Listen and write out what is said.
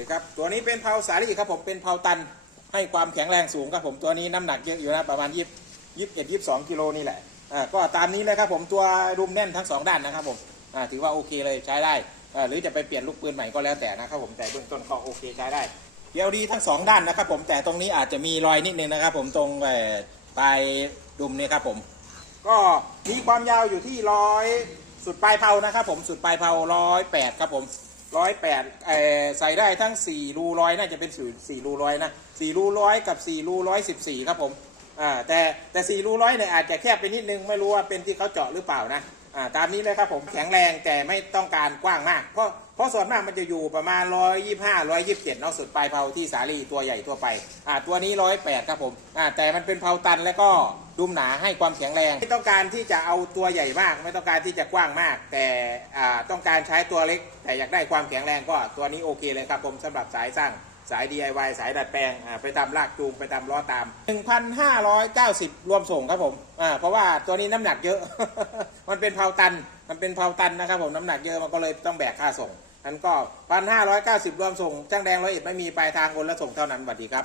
ดีครับตัวนี้เป็นเพาสาลีครับผมเป็นเพาตันให้ความแข็งแรงสูงครับผมตัวนี้น้ำหนักเยอะอยู่นะประมาณยี่สิบเอ็ดยี่สิบสองกิโลนี่แหละอ่าก็ตามนี้เลยครับผมตัวรุมแน่นทั้งสองด้านนะครับผมอ่าถือว่าโอเคเลยใช้ได้อ่าหรือจะไปเปลี่ยนลูกปืนใหม่ก็แล้วแต่นะครับผมแต่เบื้องต้นก็โอเคใช้ได้เดียวดีทั้งสองด้านนะครับผมแต่ตรงนี้อาจจะมีรอยนิดนึงนะครับผมตรงปลายดุมนี่ครับผม ก็มีความยาวอยู่ที่ร้อยสุดปลายเผานะครับผมสุดปลายเผาร้อยแปดครับผม ร้อยแปดใส่ได้ทั้งสี่รูร้อยน่าจะเป็นสี่รูร้อยนะสี่รูร้อยกับสี่รูร้อยสิบสี่ครับผม อ่าแต่แต่สี่รูร้อยเนี่ยอาจจะแคบไปนิดนึงไม่รู้ว่าเป็นที่เขาเจาะหรือเปล่านะอ่าตามนี้เลยครับผมแข็งแรงแต่ไม่ต้องการกว้างมาก เพราะเพราะส่วนมากมันจะอยู่ประมาณร้อยยี่ห้าร้อยยี่สิบเจ็ดเนาะสุดปลายเผาที่สาลีตัวใหญ่ทั่วไปอ่าตัวนี้ร้อยแปดครับผมอ่าแต่มันเป็นเผาตันแล้วก็ดุมหนาให้ความแข็งแรง ไม่ต้องการที่จะเอาตัวใหญ่มาก ไม่ต้องการที่จะกว้างมาก แต่อ่าต้องการใช้ตัวเล็ก แต่อยากได้ความแข็งแรงก็ตัวนี้โอเคเลยครับผมสำหรับสายสร้าง สาย DIY สายดัดแปลงอ่าไปทำลากจูงไปทำล้อตาม 1,590 รวมส่งครับผมอ่าเพราะว่าตัวนี้น้ำหนักเยอะ มันเป็นเพาตัน มันเป็นเพาตันนะครับผมน้ำหนักเยอะมันก็เลยต้องแบกค่าส่งนั้นก็ 1,590 รวมส่งจ้างแดงร้อยเอ็ดไม่มีปลายทางคนละส่งเท่านั้นสวัสดีครับ